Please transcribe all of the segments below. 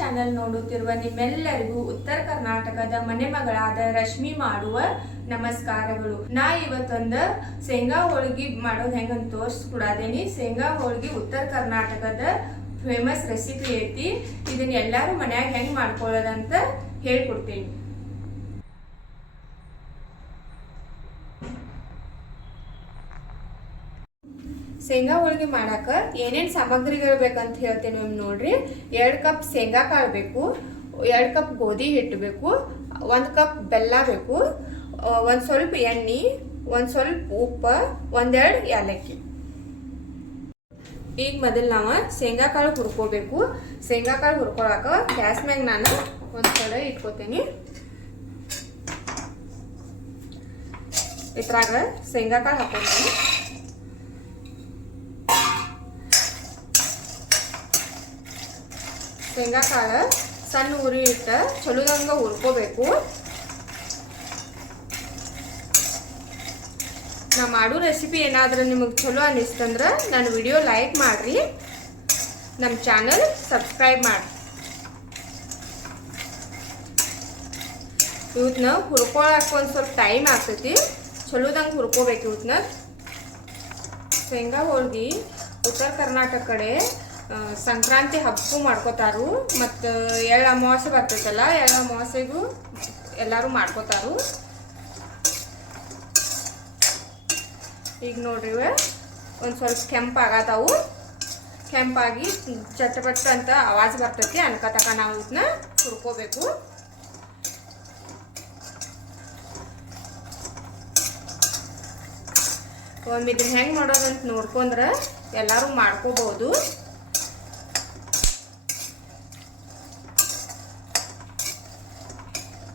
Channel ನೋಡುತ್ತಿರುವ ನಿಮ್ಮೆಲ್ಲರಿಗೂ ಉತ್ತರ ಕರ್ನಾಟಕದ ಮನೆ ಮಗಳಾದ ರಶ್ಮಿ ಮಾಡುವ ನಮಸ್ಕಾರಗಳು. ನಾ ಇವತ್ತೊಂದು ಶೇಂಗಾ ಹೋಳಿಗೆ ಮಾಡೋದು ಹೆಂಗಂತ ತೋರಿಸ್ಕೊಡಾದೇನಿ. ಶೇಂಗಾ ಹೋಳಿಗೆ ಉತ್ತರ ಕರ್ನಾಟಕದ ಫೇಮಸ್ ರೆಸಿಪಿ ಐತಿ. ಇದನ್ನ ಎಲ್ಲರೂ ಮನ್ಯಾಗ ಹೆಂಗ್ ಮಾಡ್ಕೊಳ್ಳೋದಂತ ಹೇಳ್ಕೊಡ್ತೀನಿ. ಶೇಂಗಾ ಹೋಳಿಗೆ ಮಾಡಾಕ ಏನೇನು ಸಾಮಗ್ರಿಗಳು ಬೇಕಂತ ಹೇಳ್ತೇನೆ ನೋಡ್ರಿ. 2 ಕಪ್ ಶೇಂಗಾ ಕಾಳು ಬೇಕು, 2 ಕಪ್ ಗೋಧಿ ಹಿಟ್ಟು ಬೇಕು, 1 ಕಪ್ ಬೆಲ್ಲ ಬೇಕು, ಒಂದು ಸ್ವಲ್ಪ ಎಣ್ಣೆ, ಒಂದು ಸ್ವಲ್ಪ ಉಪ್ಪು, 1-2 ಏಲಕ್ಕಿ. ಈಗ ಮೊದಲು ನಾವು ಶೇಂಗಾ ಕಾಳು ಹುರ್ಕೋಬೇಕು. ಶೇಂಗಾ ಕಾಳು ಹುರ್ಕೊಳಕ ಗ್ಯಾಸ್ ಮ್ಯಾಗ ನಾನು ಒಂದು ಕಡೆ ಇಟ್ಕೋತೀನಿ. ಇದ್ರಾಗ ಶೇಂಗಾ ಕಾಳು ಹಾಕೋತೀನಿ. ಶೇಂಗಾ ಕಾಳು ಸಣ್ಣ ಉರಿ ಇಟ್ಟು ಚಲೋದಂಗ ಹುರ್ಕೋಬೇಕು. ನಾ ಮಾಡೋ ರೆಸಿಪಿ ಏನಾದರೂ ನಿಮಗೆ ಚಲೋ ಅನ್ನಿಸ್ತಂದ್ರೆ ನನ್ನ ವಿಡಿಯೋ ಲೈಕ್ ಮಾಡಿರಿ, ನಮ್ಮ ಚಾನಲ್ ಸಬ್ಸ್ಕ್ರೈಬ್ ಮಾಡಿ. ಇವತ್ತನ್ನ ಹುರ್ಕೊಳಕ್ಕೆ ಒಂದು ಸ್ವಲ್ಪ ಟೈಮ್ ಆಗ್ತೈತಿ. ಚಲೋದಂಗೆ ಹುರ್ಕೋಬೇಕು ಇವತ್ತನ್ನ. ಶೇಂಗಾ ಹೋಳ್ಗೆ ಉತ್ತರ ಕರ್ನಾಟಕ ಕಡೆ ಸಂಕ್ರಾಂತಿ ಹಬ್ಬಕ್ಕೂ ಮಾಡ್ಕೋತಾರು, ಮತ್ತು ಎಳ್ಳು ಅಮಾವಾಸ್ಯೆ ಬರ್ತೈತಲ್ಲ, ಎಳ್ಳು ಅಮಾವಾಸ್ಯೆಗೂ ಎಲ್ಲರೂ ಮಾಡ್ಕೋತಾರು. ಈಗ ನೋಡ್ರಿ ಒಂದು ಸ್ವಲ್ಪ ಕೆಂಪಾಗತಾವು. ಕೆಂಪಾಗಿ ಚಟಪಟ ಅಂತ ಆವಾಜ್ ಬರ್ತೈತಿ. ಅನ್ಕತಕ ನಾವು ಇದನ್ನ ಹುರ್ಕೋಬೇಕು. ಒಮ್ಮೆ ಇದನ್ನ ಹೆಂಗೆ ಮಾಡೋದಂತ ನೋಡ್ಕೊಂಡ್ರೆ ಎಲ್ಲರೂ ಮಾಡ್ಕೋಬಹುದು.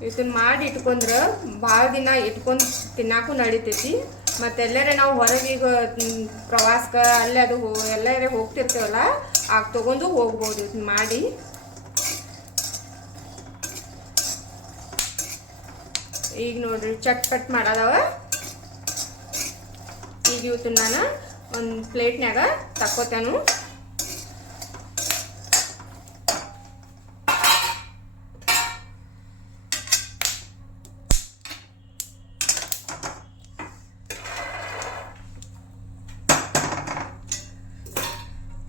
ಇದನ್ನ ಮಾಡಿ ಇಟ್ಕೊಂಡ್ರೆ ಭಾಳ ದಿನ ಇಟ್ಕೊಂಡು ತಿನ್ನಾಕು ನಡಿತೈತಿ. ಮತ್ತು ಎಲ್ಲರೇ ನಾವು ಹೊರಗೆ ಈಗ ಪ್ರವಾಸಕ್ಕೆ ಅಲ್ಲೇ ಅದು ಎಲ್ಲರೇ ಹೋಗ್ತಿರ್ತೇವಲ್ಲ, ಆಗ ತೊಗೊಂಡು ಹೋಗ್ಬೋದು ಇದನ್ನ ಮಾಡಿ. ಈಗ ನೋಡ್ರಿ ಚಟ್ಪಟ್ ಮಾಡೋದವ. ಈಗ ಇವತ್ತು ನಾನು ಒಂದು ಪ್ಲೇಟ್ನ್ಯಾಗ ತಕ್ಕೋತೇನು.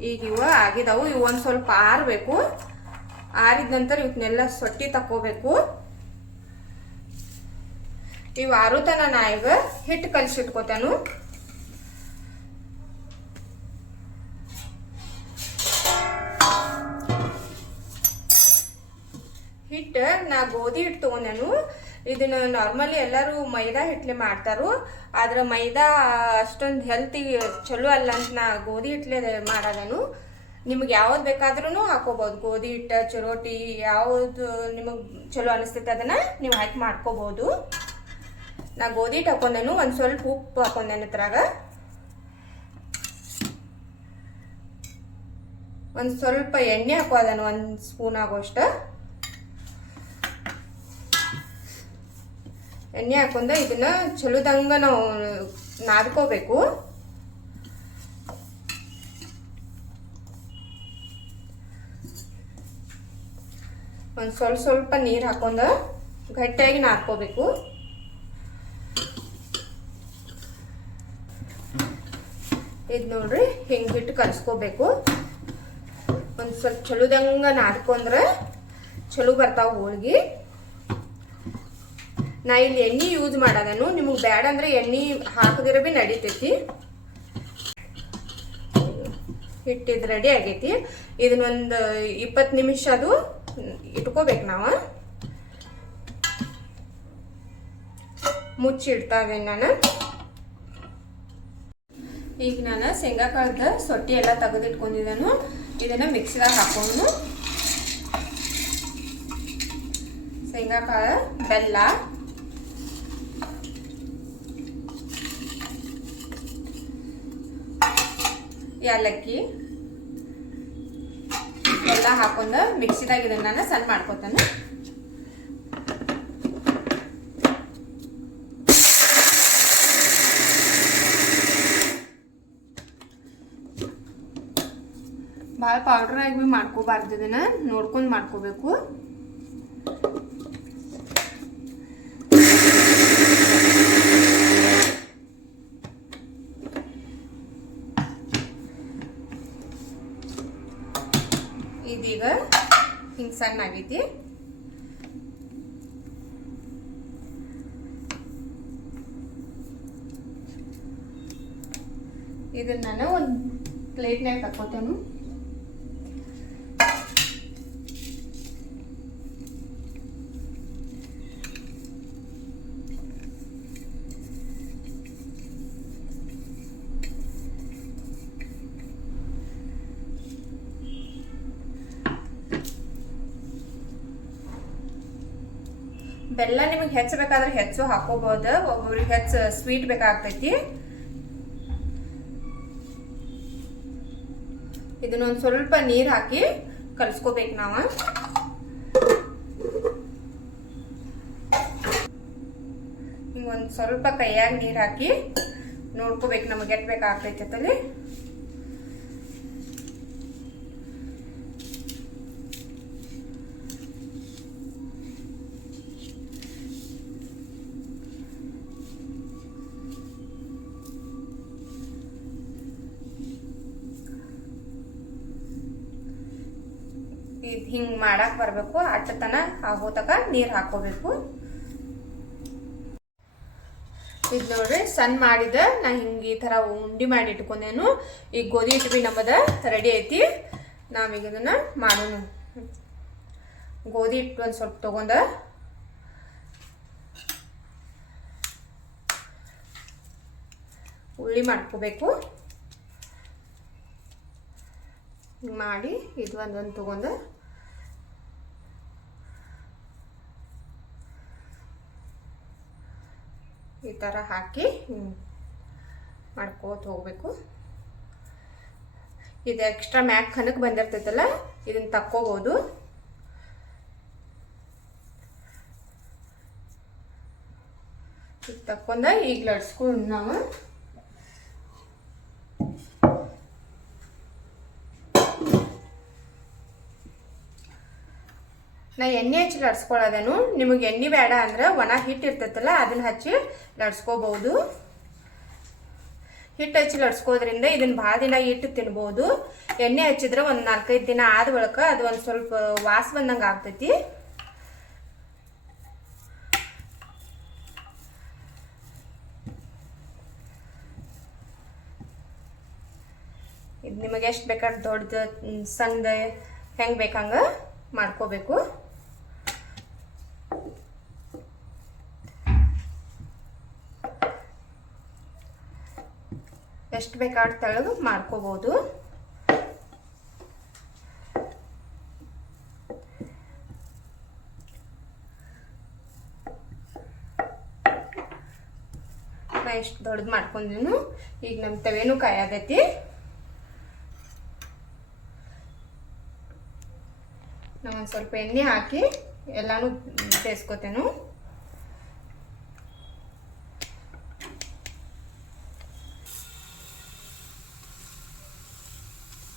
ಈಗ ಇವು ಆಗಿದಾವು. ಇವು ಒಂದು ಸ್ವಲ್ಪ ಆರಬೇಕು. ಆರಿದ ನಂತರ ಇವನ್ನೆಲ್ಲ ಸೊಟ್ಟಿ ತಕ್ಕೋಬೇಕು. ಇವು ಆರುತನ ನಾ ಈಗ ಹಿಟ್ಟು ಕಲಿಸಿಟ್ಕೋತೇನು. ಹಿಟ್ಟು ನಾ ಗೋಧಿ ಹಿಟ್ಟು ತೊಗೊಂಡೇನು. ಇದನ್ನ ನಾರ್ಮಲಿ ಎಲ್ಲರೂ ಮೈದಾ ಹಿಟ್ಲೆ ಮಾಡ್ತಾರು, ಆದ್ರೆ ಮೈದಾ ಅಷ್ಟೊಂದು ಹೆಲ್ತಿಗೆ ಚಲೋ ಅಲ್ಲ ಅಂತ ನಾ ಗೋಧಿ ಹಿಟ್ಲೆ ಮಾಡೋದೇನು. ನಿಮ್ಗೆ ಯಾವ್ದು ಬೇಕಾದ್ರೂ ಹಾಕೋಬಹುದು. ಗೋಧಿ ಹಿಟ್ಟು, ಚಿರೋಟಿ, ಯಾವುದು ನಿಮಗೆ ಚಲೋ ಅನಿಸ್ತೈತೆ ಅದನ್ನ ನೀವು ಹಾಕಿ ಮಾಡ್ಕೋಬಹುದು. ನಾ ಗೋಧಿ ಹಿಟ್ಟು ಹಾಕೊಂಡೇನು. ಒಂದು ಸ್ವಲ್ಪ ಉಪ್ಪು ಹಾಕೊಂಡೇನು. ಇದ್ರಾಗ ಒಂದು ಸ್ವಲ್ಪ ಎಣ್ಣೆ ಹಾಕೋದನು, 1 ಸ್ಪೂನ್ ಆಗೋಷ್ಟು ಎಣ್ಣೆ ಹಾಕೊಂಡ ಇದನ್ನ ಚಲೋದಂಗ ನಾವು ನಾದ್ಕೋಬೇಕು. ಒಂದು ಸ್ವಲ್ಪ ನೀರು ಹಾಕೊಂಡ ಗಟ್ಟಿಯಾಗಿ ನಾದ್ಕೋಬೇಕು. ಇದು ನೋಡ್ರಿ ಹಿಂಗೆ ಹಿಟ್ಟು ಕಲಿಸ್ಕೋಬೇಕು. ಒಂದು ಸ್ವಲ್ಪ ಚಲೋದಂಗ ನಾದ್ಕೊಂಡ್ರೆ ಚಲೋ ಬರ್ತಾವ ಹೋಳ್ಗಿ. ನಾ ಇಲ್ಲಿ ಎಣ್ಣೆ ಯೂಸ್ ಮಾಡೋದನ್ನು. ನಿಮಗೆ ಬೇಡ ಅಂದ್ರೆ ಎಣ್ಣೆ ಹಾಕದಿರ ಭೀ ನಡಿತೈತಿ. ಹಿಟ್ಟಿದ್ದು ರೆಡಿ ಆಗೈತಿ. ಇದನ್ನೊಂದು 20 ನಿಮಿಷ ಅದು ಇಟ್ಕೋಬೇಕು. ನಾವು ಮುಚ್ಚಿ ಇಡ್ತಾ ಇದ್ದೇನೆ ನಾನು. ಈಗ ನಾನು ಶೇಂಗಾ ಕಾಳದ ಸೊಟ್ಟಿ ಎಲ್ಲ ತೆಗೆದಿಟ್ಕೊಂಡಿದ್ದಾನು. ಇದನ್ನ ಮಿಕ್ಸಿದಾಗ ಹಾಕೊಂಡು ಶೇಂಗಾ ಕಾಳು, ಬೆಲ್ಲ, ಏಲಕ್ಕಿ ಎಲ್ಲ ಹಾಕೊಂಡು ಮಿಕ್ಸಿದಾಗ ಇದನ್ನ ನಾನು ಸಣ್ಣ ಮಾಡ್ಕೊತಾನೆ. ಭಾಳ ಪೌಡ್ರ್ ಆಗಿ ಭೀ ಮಾಡ್ಕೋಬಾರ್ದು, ಇದನ್ನು ನೋಡ್ಕೊಂಡು ಮಾಡ್ಕೋಬೇಕು. ಇದೀಗ ಹಿಂಗೆ ಸಣ್ಣ ಆಗೈತಿ. ಇದನ್ನ ನಾನು ಒಂದು ಪ್ಲೇಟ್ನಾಗ ತಕ್ಕೋತೇನೆ. ಬೆಲ್ಲ ನಿಮಗೆ ಹೆಚ್ಚಬೇಕಾದ್ರೆ ಹೆಚ್ಚು ಹಾಕೋಬಹುದು, ಒಬ್ಬೊಬ್ರಿಗೆ ಹೆಚ್ಚು ಸ್ವೀಟ್ ಬೇಕಾಗ್ತೈತಿ. ಇದನ್ನೊಂದು ಸ್ವಲ್ಪ ನೀರು ಹಾಕಿ ಕಲಿಸ್ಕೋಬೇಕು ನಾವು. ಹಿಂಗೊಂದು ಸ್ವಲ್ಪ ಕೈಯಾಗ ನೀರು ಹಾಕಿ ನೋಡ್ಕೋಬೇಕು ನಮಗೆ ಎಷ್ಟು ಬೇಕಾಗ್ತೈತಿ ಅಂತಲ್ಲಿ. ಇದು ಹಿಂಗೆ ಮಾಡಕ್ಕೆ ಬರಬೇಕು. ಅಟ್ಟತನ ಆಗೋತಕ ನೀರು ಹಾಕೋಬೇಕು. ಇದು ನೋಡ್ರಿ ಸಣ್ಣ ಮಾಡಿದ ನಾ ಹಿಂಗೆ ಈ ಥರ ಉಂಡಿ ಮಾಡಿ ಇಟ್ಕೊಂಡೇನು. ಈಗ ಗೋಧಿ ಹಿಟ್ಟು ಭೀ ನಮ್ಮದ ರೆಡಿ ಐತಿ. ನಾವೀಗ ಇದನ್ನು ಮಾಡೋಣ. ಗೋಧಿ ಹಿಟ್ಟು ಒಂದು ಸ್ವಲ್ಪ ತೊಗೊಂಡ ಉಳ್ಳಿ ಮಾಡ್ಕೋಬೇಕು. ಹಿಂಗೆ ಮಾಡಿ ಇದು ಒಂದೊಂದು ತೊಗೊಂಡು ಈ ಥರ ಹಾಕಿ ಮಾಡ್ಕೋತ ಹೋಗ್ಬೇಕು. ಇದು ಎಕ್ಸ್ಟ್ರಾ ಮ್ಯಾಕ್ ಕನಕ್ಕೆ ಬಂದಿರ್ತೈತಲ್ಲ, ಇದನ್ನು ತಕ್ಕೋಬೋದು. ಈಗ ತಕ್ಕೊಂಡ ಈಗ ಲಡ್ಸ್ಕೊಂಡು ನಾವು ನಾ ಎಣ್ಣೆ ಹಚ್ಚಿ ಲಡ್ಸ್ಕೊಳ್ಳೋದೇನು. ನಿಮಗೆ ಎಣ್ಣೆ ಬೇಡ ಅಂದ್ರೆ ಒಣ ಹಿಟ್ಟು ಇರ್ತೈತಲ್ಲ ಅದನ್ನ ಹಚ್ಚಿ ಲಡ್ಸ್ಕೋಬಹುದು. ಹಿಟ್ಟು ಹಚ್ಚಿ ಲಡ್ಸ್ಕೋದ್ರಿಂದ ಇದನ್ನ ಭಾಳ ದಿನ ಇಟ್ಟು ತಿನ್ಬೋದು. ಎಣ್ಣೆ ಹಚ್ಚಿದ್ರೆ ಒಂದು 4-5 ದಿನ ಆದ ಬಳಿಕ ಅದು ಒಂದು ಸ್ವಲ್ಪ ವಾಸ ಬಂದಂಗೆ ಆಗ್ತೈತಿ. ಇದು ನಿಮಗೆ ಎಷ್ಟು ಬೇಕಾದ್ರೆ ದೊಡ್ಡದು ಸಣ್ಣ ಹೆಂಗೆ ಬೇಕಂಗೆ ಮಾಡ್ಕೋಬೇಕು. ಎಷ್ಟು ಬೇಕಾದ ತೆಳಗೆ ಮಾಡ್ಕೋಬಹುದು. ನಾ ಎಷ್ಟು ದೊಡ್ಡದು ಮಾಡ್ಕೊಂಡೀನು. ಈಗ ನಮ್ಮ ತವೇನು ಕಾಯಾಗೈತಿ. ನಾನು ಒಂದು ಸ್ವಲ್ಪ ಎಣ್ಣೆ ಹಾಕಿ ಎಲ್ಲಾನು ಬೇಯಿಸ್ಕೊತೇನು.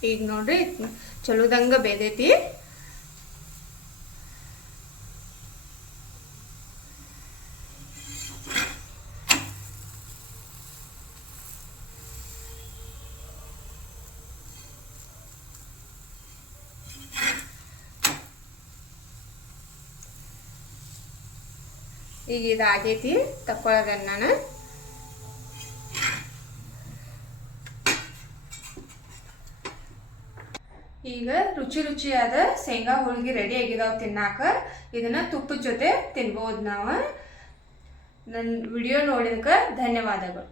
ಈಗ ನೋಡ್ರಿ ಚಲೋದಂಗ ಬೇದೈತಿ. ಈಗ ಇದಾಗೈತಿ, ತಕ್ಕೊಳ್ಳೋದನ್ನ ನಾನು ಈಗ ರುಚಿಯಾದ ಶೇಂಗಾ ಹೋಳಿಗೆ ರೆಡಿ ಆಗಿದಾವ ತಿನ್ನಾಕ. ಇದನ್ನ ತುಪ್ಪದ ಜೊತೆ ತಿನ್ಬೋದು ನಾವು. ನನ್ನ ವಿಡಿಯೋ ನೋಡಿದಕ್ಕೆ ಧನ್ಯವಾದಗಳು.